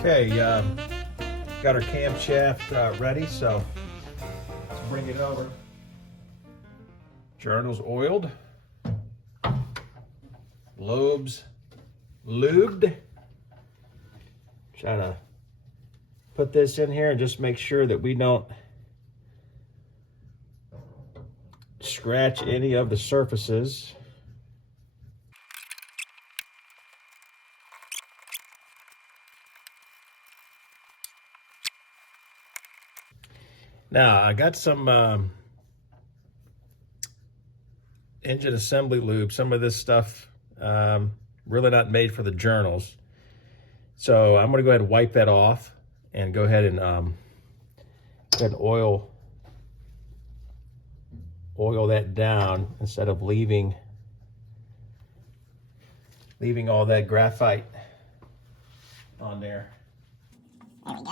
Okay, got our camshaft ready, so let's bring it over. Journals oiled, lobes lubed. Trying to put this in here and just make sure that we don't scratch any of the surfaces. Now I got some engine assembly lube. Some of this stuff really not made for the journals, so I'm going to go ahead and wipe that off and go ahead and oil that down instead of leaving all that graphite on there. There we go.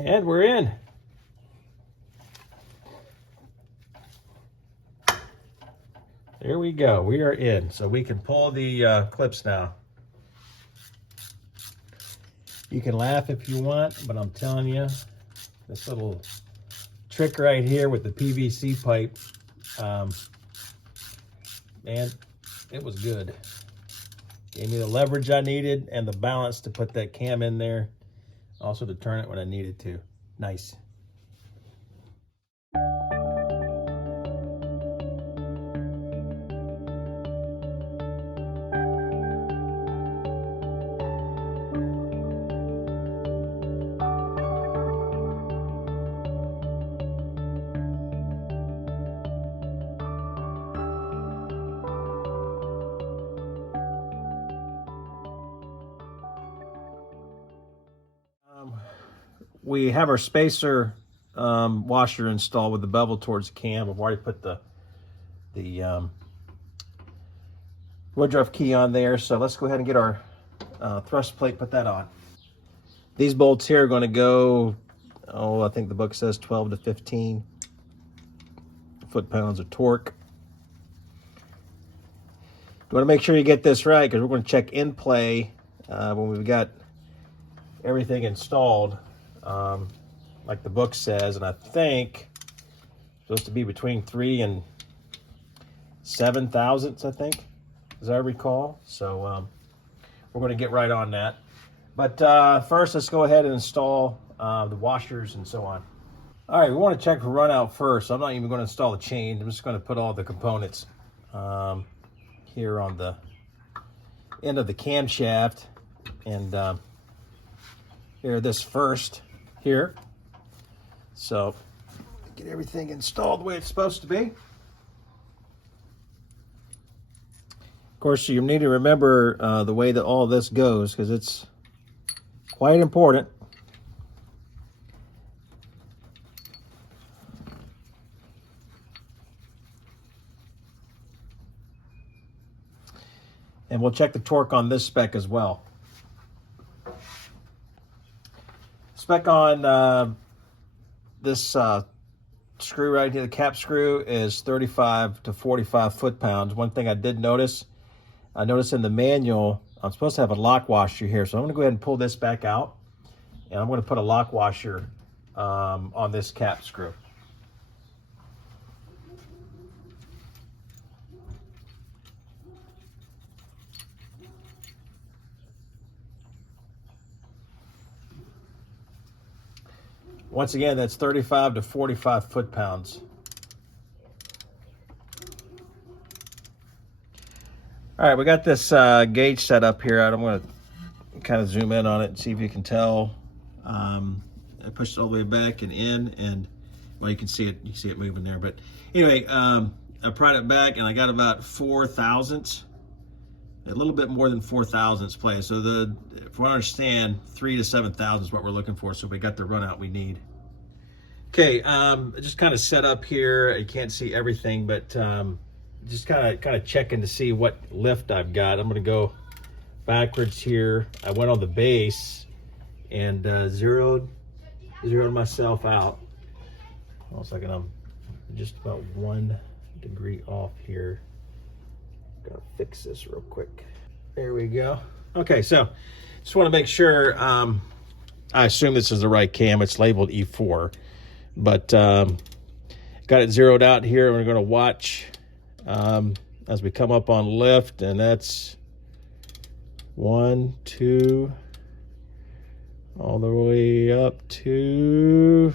And we're in. There we go. We are in. So we can pull the clips now. You can laugh if you want, but I'm telling you, this little trick right here with the PVC pipe, man, it was good. Gave me the leverage I needed and the balance to put that cam in there. Also to turn it when I needed to. Nice. We have our spacer washer installed with the bevel towards the cam. I've already put the Woodruff key on there, so let's go ahead and get our thrust plate, put that on. These bolts here are going to go, I think the book says 12 to 15 foot-pounds of torque. You want to make sure you get this right, because we're going to check in play when we've got everything installed. Like the book says, and I think it's supposed to be between 3 and 7 thousandths, I think, as I recall. So we're going to get right on that. But first, let's go ahead and install the washers and so on. All right, we want to check for run out first. I'm not even going to install the chain. I'm just going to put all the components here on the end of the camshaft, and here this first here. So get everything installed the way it's supposed to be. Of course, you need to remember the way that all this goes, because it's quite important. And we'll check the torque on this spec as well. Spec on this screw right here, the cap screw, is 35 to 45 foot-pounds. One thing I did notice, I noticed in the manual, I'm supposed to have a lock washer here. So I'm going to go ahead and pull this back out, and I'm going to put a lock washer on this cap screw. Once again, that's 35 to 45 foot-pounds. All right, we got this gauge set up here. I'm going to kind of zoom in on it and see if you can tell. I pushed it all the way back and in, and well, you can see it moving there. But anyway, I pried it back, and I got about 4 thousandths, a little bit more than 4 thousandths play. So if I understand, 3 to 7 thousandths is what we're looking for. So we got the run out we need. Okay, just kind of set up here. You can't see everything, but just kind of checking to see what lift I've got. I'm going to go backwards here. I went on the base and zeroed myself out. Hold on a second, I'm just about 1 degree off here. Gotta fix this real quick. There we go. Okay, so just want to make sure. I assume this is the right cam. It's labeled E4, but got it zeroed out here. We're going to watch as we come up on lift, and that's 1, 2, all the way up to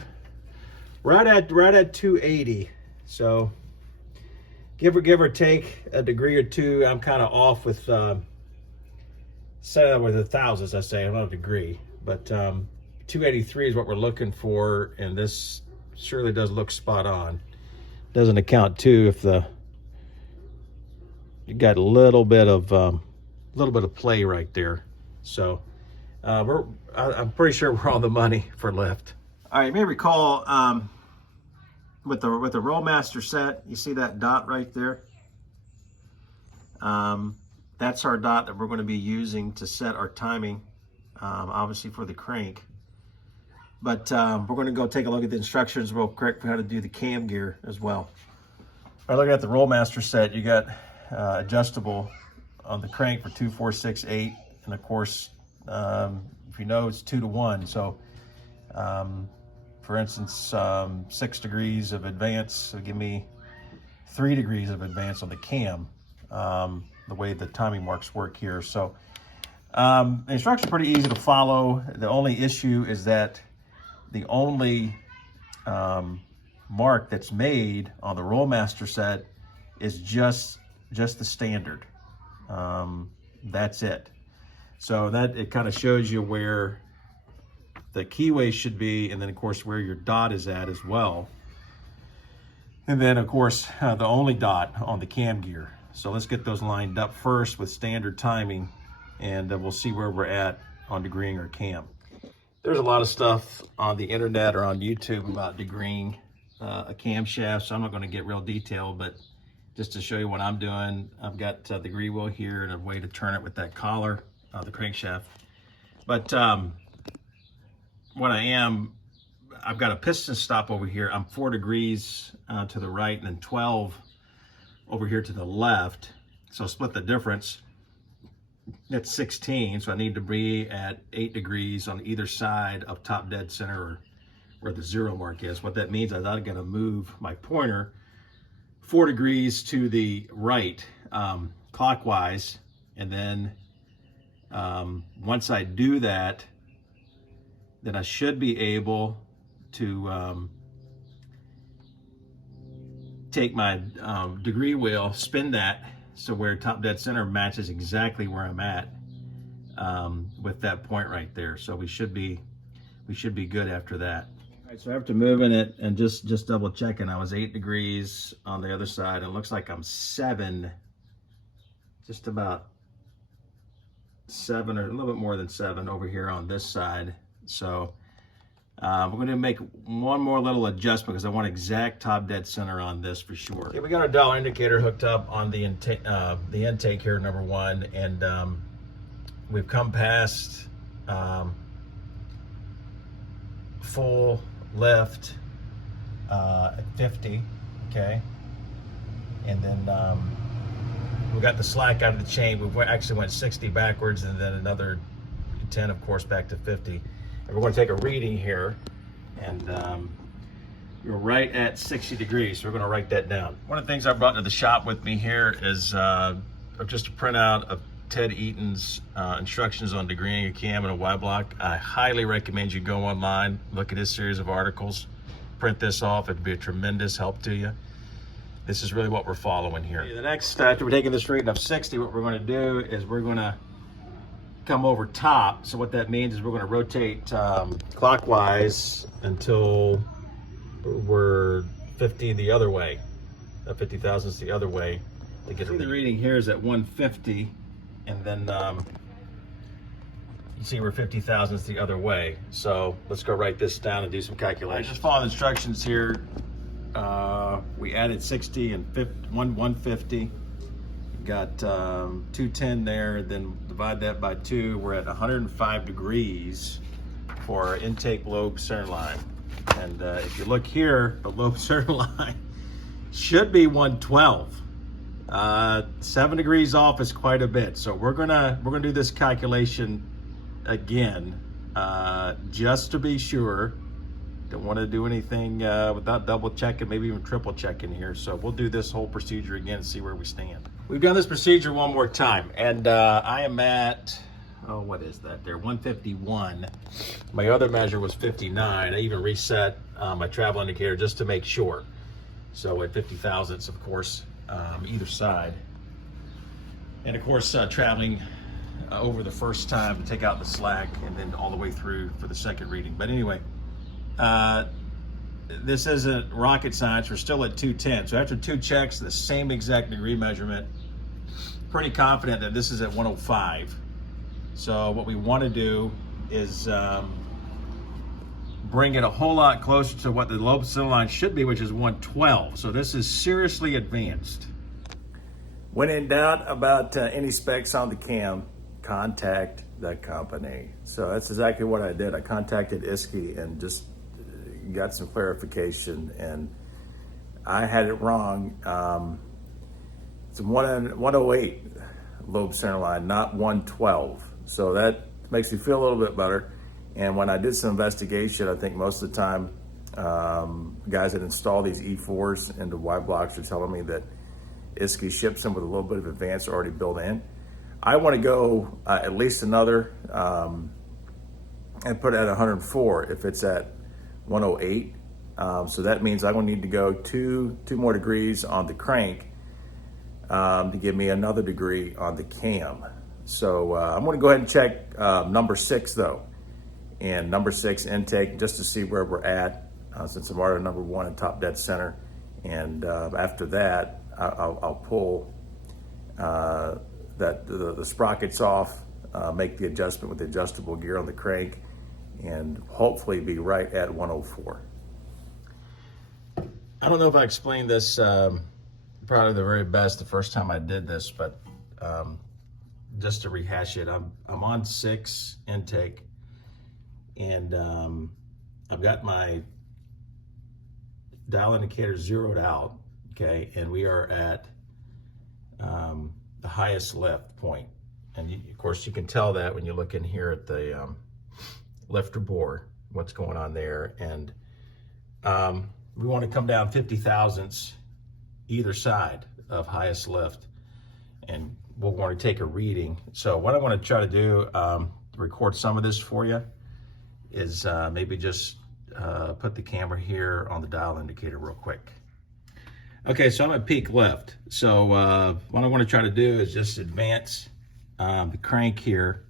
right at 280. So give or take a degree or two. I'm kind of off with say that with the thousands. I say I'm not a degree, but 283 is what we're looking for, and this surely does look spot on. Doesn't account too if you got a little bit of play right there. So I'm pretty sure we're on the money for lift. All right, you may recall with the Rollmaster set, you see that dot right there? That's our dot that we're going to be using to set our timing, obviously for the crank. But we're going to go take a look at the instructions real quick for how to do the cam gear as well. All right, looking at the Rollmaster set, you got adjustable on the crank for 2, 4, 6, 8, and of course, if you know, it's 2 to 1. So, for instance, 6 degrees of advance will give me 3 degrees of advance on the cam. The way the timing marks work here. So the instructions are pretty easy to follow. The only issue is that the only mark that's made on the Rollmaster set is just the standard. That's it. So that it kind of shows you where the keyway should be, and then of course where your dot is at as well. And then of course the only dot on the cam gear. So let's get those lined up first with standard timing, and we'll see where we're at on degreeing our cam. There's a lot of stuff on the internet or on YouTube about degreeing a camshaft, so I'm not going to get real detailed, but just to show you what I'm doing, I've got the degree wheel here and a way to turn it with that collar, the crankshaft. But what I've got a piston stop over here. I'm 4 degrees to the right and then 12 over here to the left. So split the difference. That's 16, so I need to be at 8 degrees on either side of top dead center, or where the 0 mark is. What that means is I've got to move my pointer 4 degrees to the right, clockwise, and then once I do that, then I should be able to take my degree wheel, spin that so where top dead center matches exactly where I'm at with that point right there. So we should be good after that. All right, so after moving it and just double checking, I was 8 degrees on the other side. It looks like I'm 7, just about 7 or a little bit more than 7 over here on this side. So we're going to make one more little adjustment because I want exact top dead center on this for sure. Okay, we got our dial indicator hooked up on the intake here, number 1, and we've come past full lift at 50, okay, and then we got the slack out of the chain. We actually went 60 backwards and then another 10, of course, back to 50. And we're going to take a reading here, and we're right at 60 degrees, so we're going to write that down. One of the things I brought to the shop with me here is just a printout of Ted Eaton's instructions on degreeing a cam and a Y block. I highly recommend you go online, look at his series of articles, print this off. It'd be a tremendous help to you. This is really what we're following here. The next, after we're taking this reading of 60, what we're going to do is we're going to come over top. So what that means is we're going to rotate clockwise until we're 50 the other way. 50 thousandths the other way to get the reading here is at 150, and then can see we're 50 thousandths the other way. So let's go write this down and do some calculations. Just follow the instructions here. We added 60 and 150. Got 210 there, then divide that by 2. We're at 105 degrees for our intake lobe center line. And if you look here, the lobe center line should be 112. 7 degrees off is quite a bit. So we're gonna do this calculation again, just to be sure. Don't want to do anything without double checking, maybe even triple checking here. So we'll do this whole procedure again and see where we stand. We've done this procedure one more time, and I am at, oh, what is that there, 151. My other measure was 59. I even reset my travel indicator just to make sure. So at 50 thousandths, of course, either side. And of course, traveling over the first time to take out the slack, and then all the way through for the second reading. But anyway, this isn't rocket science. We're still at 210. So after 2 checks, the same exact degree measurement, pretty confident that this is at 105. So what we want to do is bring it a whole lot closer to what the lobe center line should be, which is 112. So this is seriously advanced. When in doubt about any specs on the cam, contact the company. So that's exactly what I did. I contacted ISKI and just got some clarification, and I had it wrong. It's 108 lobe center line, not 112. So that makes me feel a little bit better. And when I did some investigation, I think most of the time, guys that install these E4s into Y blocks are telling me that ISKI ships them with a little bit of advance already built in. I want to go at least another and put it at 104 if it's at 108. So that means I'm going to need to go two more degrees on the crank to give me another degree on the cam. So I'm going to go ahead and check number 6 though, and number 6 intake, just to see where we're at, since I'm already number 1 in top dead center. And after that, I'll pull the sprockets off, make the adjustment with the adjustable gear on the crank, and hopefully be right at 104. I don't know if I explained this probably the very best the first time I did this, but just to rehash it, I'm on 6 intake, and I've got my dial indicator zeroed out, okay, and we are at the highest lift point. And of course you can tell that when you look in here at the lifter bore, what's going on there. And we want to come down 50 thousandths either side of highest lift, and we'll want to take a reading. So what I want to try to do, record some of this for you, is maybe just put the camera here on the dial indicator real quick. Okay, so I'm at peak lift. So what I want to try to do is just advance the crank here.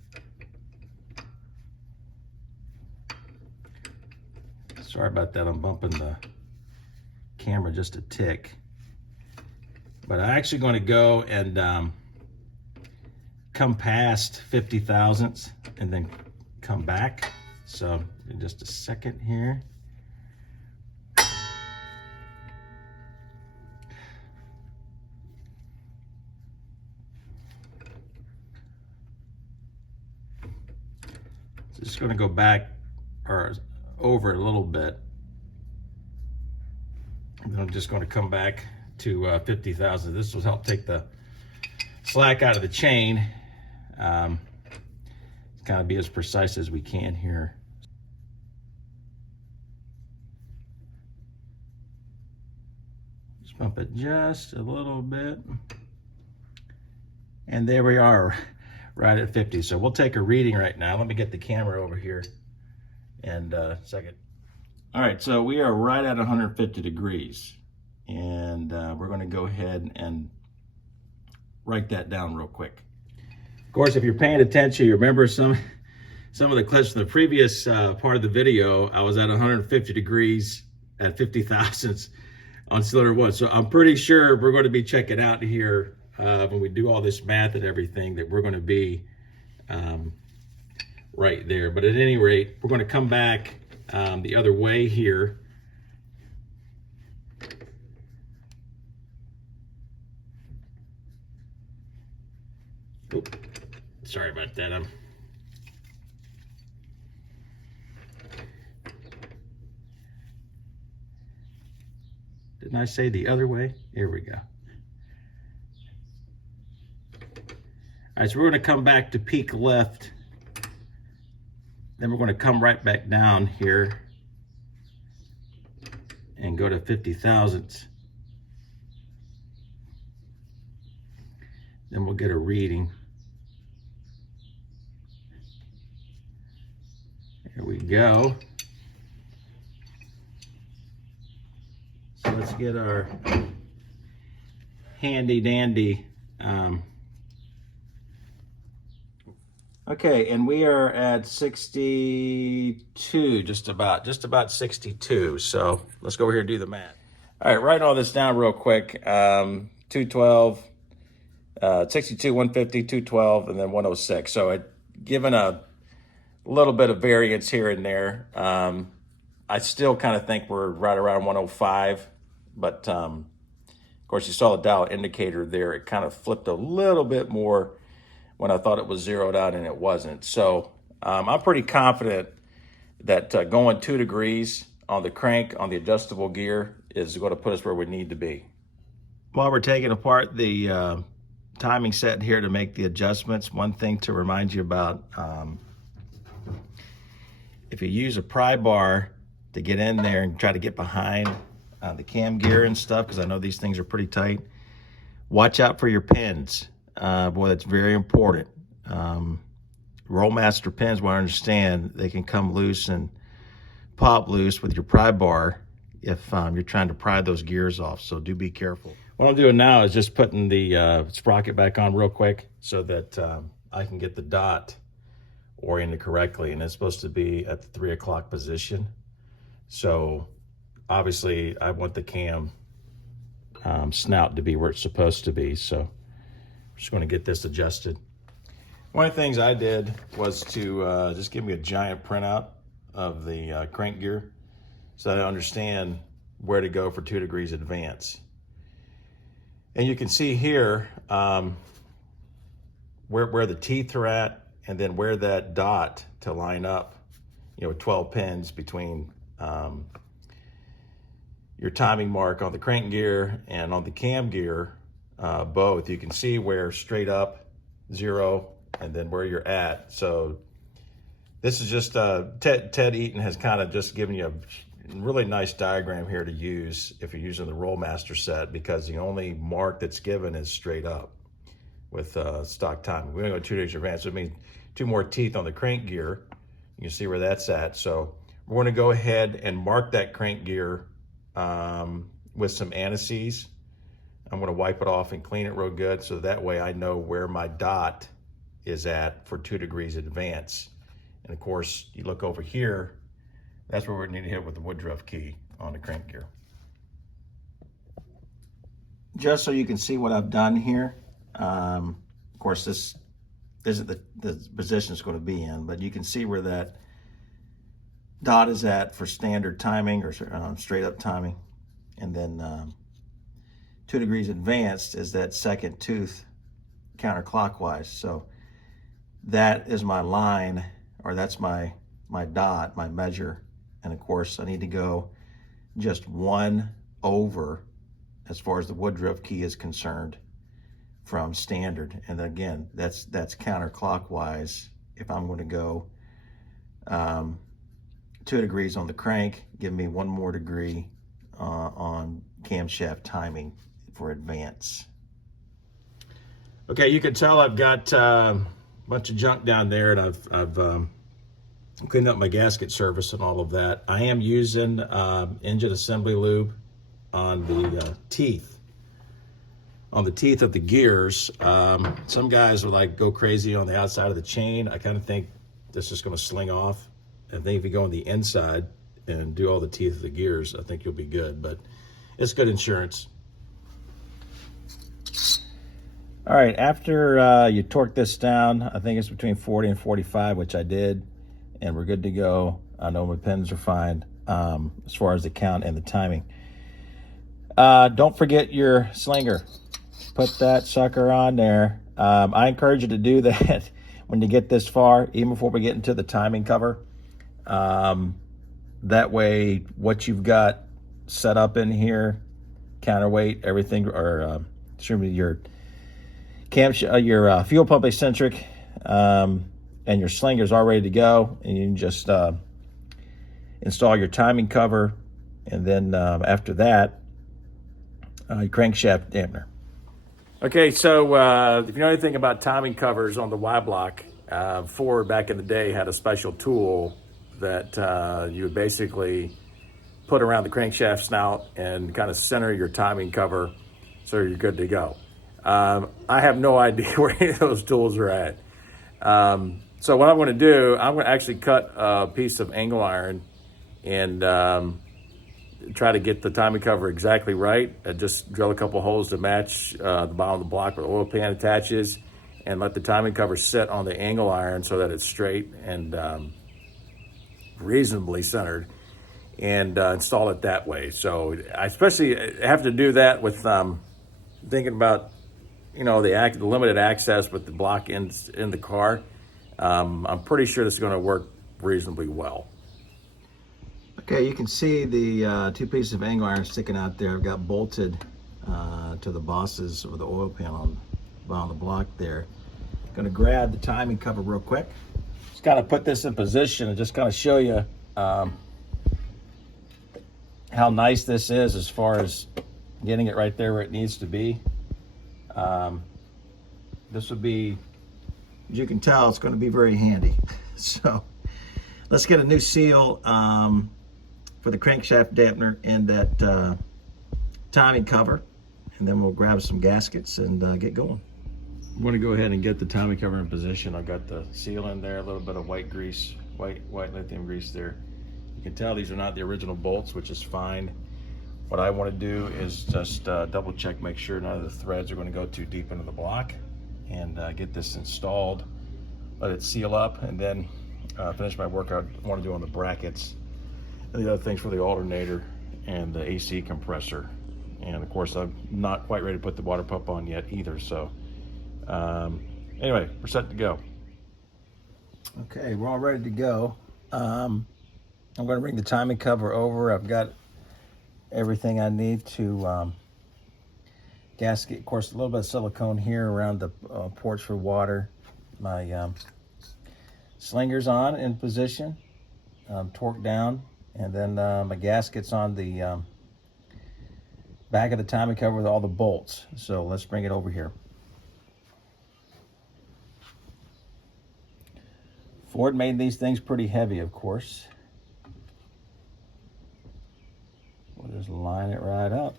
Sorry about that, I'm bumping the camera just a tick. But I'm actually going to go and come past 50 thousandths and then come back. So in just a second here. Just going to go back or over a little bit. And then I'm just going to come back to 50 thousandths. This will help take the slack out of the chain. Kind of be as precise as we can here. Just bump it just a little bit. And there we are, right at 50. So we'll take a reading right now. Let me get the camera over here and second. All right, so we are right at 150 degrees. And we're gonna go ahead and write that down real quick. Of course, if you're paying attention, you remember some of the clips from the previous part of the video. I was at 150 degrees at 50 thousandths on cylinder 1. So I'm pretty sure we're going to be checking out here when we do all this math and everything, that we're going to be right there. But at any rate, we're going to come back the other way here. Oop, sorry about that. Didn't I say the other way? Here we go. All right, so we're going to come back to peak left. Then we're going to come right back down here and go to 50 thousandths. Then we'll get a reading. There we go. So let's get our handy dandy. Okay, and we are at 62, just about 62. So let's go over here and do the math. All right, write all this down real quick. 212, 62, 150, 212, and then 106. So given a little bit of variance here and there, I still kind of think we're right around 105. But of course, you saw the dial indicator there. It kind of flipped a little bit more when I thought it was zeroed out, and it wasn't. So I'm pretty confident that going 2 degrees on the crank on the adjustable gear is going to put us where we need to be. While we're taking apart the timing set here to make the adjustments, one thing to remind you about, if you use a pry bar to get in there and try to get behind the cam gear and stuff, because I know these things are pretty tight, watch out for your pins. Boy, that's very important. Rollmaster pins, what I understand, they can come loose and pop loose with your pry bar if you're trying to pry those gears off, so do be careful. What I'm doing now is just putting the sprocket back on real quick so that I can get the dot oriented correctly, and it's supposed to be at the 3 o'clock position. So obviously I want the cam snout to be where it's supposed to be, so I'm just going to get this adjusted. One of the things I did was to just give me a giant printout of the crank gear so that I understand where to go for 2 degrees advance. And you can see here where the teeth are at, and then where that dot to line up, 12 pins between your timing mark on the crank gear and on the cam gear, both. You can see where straight up, 0, and then where you're at. So this is just, Ted Eaton has kind of just given you a really nice diagram here to use if you're using the Rollmaster set, because the only mark that's given is straight up with stock timing. We're gonna go 2 degrees advance, so it means 2 more teeth on the crank gear. You can see where that's at. So we're gonna go ahead and mark that crank gear with some anise. I'm gonna wipe it off and clean it real good, so that way I know where my dot is at for 2 degrees advance. And of course, you look over here, that's where we need to hit with the Woodruff key on the crank gear. Just so you can see what I've done here, of course this isn't the position it's going to be in, but you can see where that dot is at for standard timing or straight up timing. And then 2 degrees advanced is that second tooth counterclockwise. So that is my line, or that's my dot, my measure. And of course, I need to go just 1 over as far as the Woodruff key is concerned from standard. And then again, that's counterclockwise. If I'm going to go 2 degrees on the crank, give me 1 more degree on camshaft timing for advance. Okay, you can tell I've got a bunch of junk down there, and I've cleaned up my gasket surface and all of that. I am using engine assembly lube on the teeth. On the teeth of the gears. Some guys are like, go crazy on the outside of the chain. I kind of think this is going to sling off. I think if you go on the inside and do all the teeth of the gears, I think you'll be good. But it's good insurance. All right, after you torque this down, I think it's between 40 and 45, which I did, and we're good to go. I know my pins are fine as far as the count and the timing. Don't forget your slinger. Put that sucker on there. I encourage you to do that when you get this far, even before we get into the timing cover. That way, what you've got set up in here, counterweight, everything, or your your fuel pump eccentric, and your slinger's all ready to go, and you can just install your timing cover, and then after that, your crankshaft dampener. Okay, so if you know anything about timing covers on the Y-block, Ford back in the day had a special tool that you would basically put around the crankshaft snout and kind of center your timing cover so you're good to go. I have no idea where any of those tools are at. So what I'm going to do, I'm going to actually cut a piece of angle iron and try to get the timing cover exactly right. Just drill a couple holes to match the bottom of the block where the oil pan attaches, and let the timing cover sit on the angle iron so that it's straight and reasonably centered, and install it that way. So I especially have to do that with thinking about, you know, the limited access with the block in the car. I'm pretty sure this is going to work reasonably well. Okay, you can see the two pieces of angle iron sticking out there. I've got bolted to the bosses of the oil pan on the bottom of the block there. Going to grab the timing cover real quick. Just kind of put this in position and just kind of show you how nice this is as far as getting it right there where it needs to be. This would be, as you can tell, it's going to be very handy. So let's get a new seal for the crankshaft dampener and that timing cover, and then we'll grab some gaskets and get going. I'm going to go ahead and get the timing cover in position. I've got the seal in there, a little bit of white grease, white lithium grease there. You can tell these are not the original bolts, which is fine. What I want to do is just double check, make sure none of the threads are going to go too deep into the block, and get this installed, let it seal up, and then finish my work I want to do on the brackets and the other things for the alternator and the AC compressor. And of course, I'm not quite ready to put the water pump on yet either. So anyway, we're set to go. Okay, we're all ready to go. I'm going to bring the timing cover over. I've got everything I need to gasket. Of course, a little bit of silicone here around the ports for water. My slinger's on in position, torqued down, and then my gasket's on the back of the timing cover with all the bolts. So let's bring it over here. Ford made these things pretty heavy, of course. We'll just line it right up.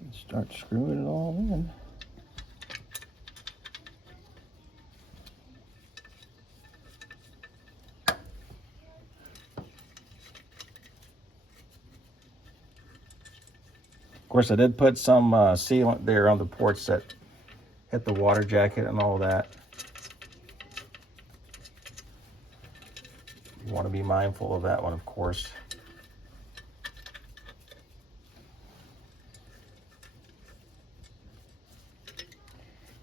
And start screwing it all in. Of course, I did put some sealant there on the ports that hit the water jacket and all that. You want to be mindful of that one, of course.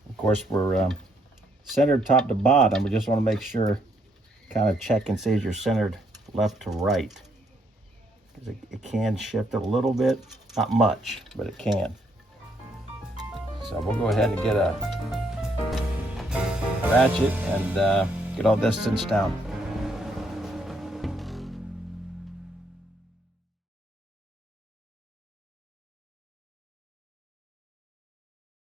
Of course, we're centered top to bottom. We just want to make sure, kind of check and see if you're centered left to right. Because it can shift a little bit. Not much, but it can. So we'll go ahead and get a ratchet and get all this cinched down.